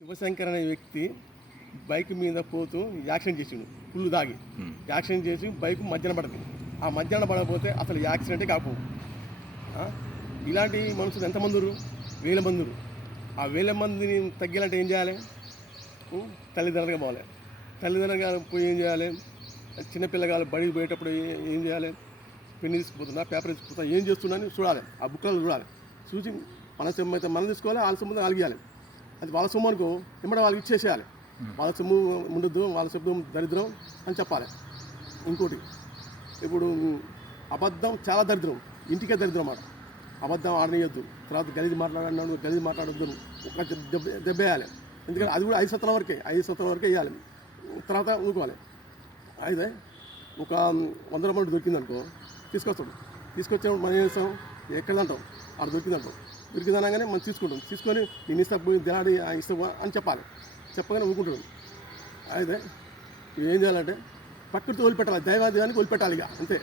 శివశంకర్ అనే వ్యక్తి బైక్ మీద పోతూ యాక్సిడెంట్ చేసిండు. ఫుల్ దాగి యాక్సిడెంట్ చేసి బైక్ మధ్యాహ్నం పడుతుంది. ఆ మధ్యాహ్నం పడకపోతే అసలు యాక్సిడెంటే కాకు. ఇలాంటి మనుషులు ఎంతమంది? వేల మంది. ఆ వేల మందిని తగ్గాలంటే ఏం చేయాలి? తల్లిదండ్రులుగా పోవాలి. తల్లిదండ్రులుగా పోయి ఏం చేయాలి? చిన్నపిల్లగాలు బడికి పోయేటప్పుడు ఏం చేయాలి? పెన్ను తీసుకుపోతున్నా, పేపర్ తీసుకుపోతున్నా, ఏం చేస్తున్నా అని చూడాలి. ఆ బుక్లలో చూడాలి. చూసి మన సొమ్ము అయితే మనం తీసుకోవాలి, వాళ్ళ సొమ్ము అలిగియాలి. అది వాళ్ళ సొమ్ము అనుకో వెంబడి వాళ్ళకి ఇచ్చేసేయాలి. వాళ్ళ సొమ్ము ఉండొద్దు, వాళ్ళ సొమ్ము దరిద్రం అని చెప్పాలి. ఇంకోటి, ఇప్పుడు అబద్ధం చాలా దరిద్రం, ఇంటికే దరిద్రం అన్నమాట. అబద్ధం ఆడనియొద్దు. తర్వాత గలీజ్ మాట్లాడొద్దు, ఒక దెబ్బేయాలి. ఎందుకంటే అది కూడా 5 సంవత్సరాల వరకే వేయాలి. తర్వాత ఊరుకోవాలి. అయితే ఒక 100 రూపాయలు దొరికిందనుకో తీసుకొస్తాడు. తీసుకొచ్చినప్పుడు మనం ఏం చేస్తాం? ఎక్కడంటాం ఆడ దొరికిందనగానే మనం తీసుకొని నేను ఇస్తా, పోయి దిలాడి ఇస్తావా అని చెప్పాలి. చెప్పగానే ఊరుకుంటాడు. అయితే ఏం చేయాలంటే ప్రకృతి వదిలిపెట్టాలి, దైవాన్ని వదిలిపెట్టాలి. ఇక అంతే.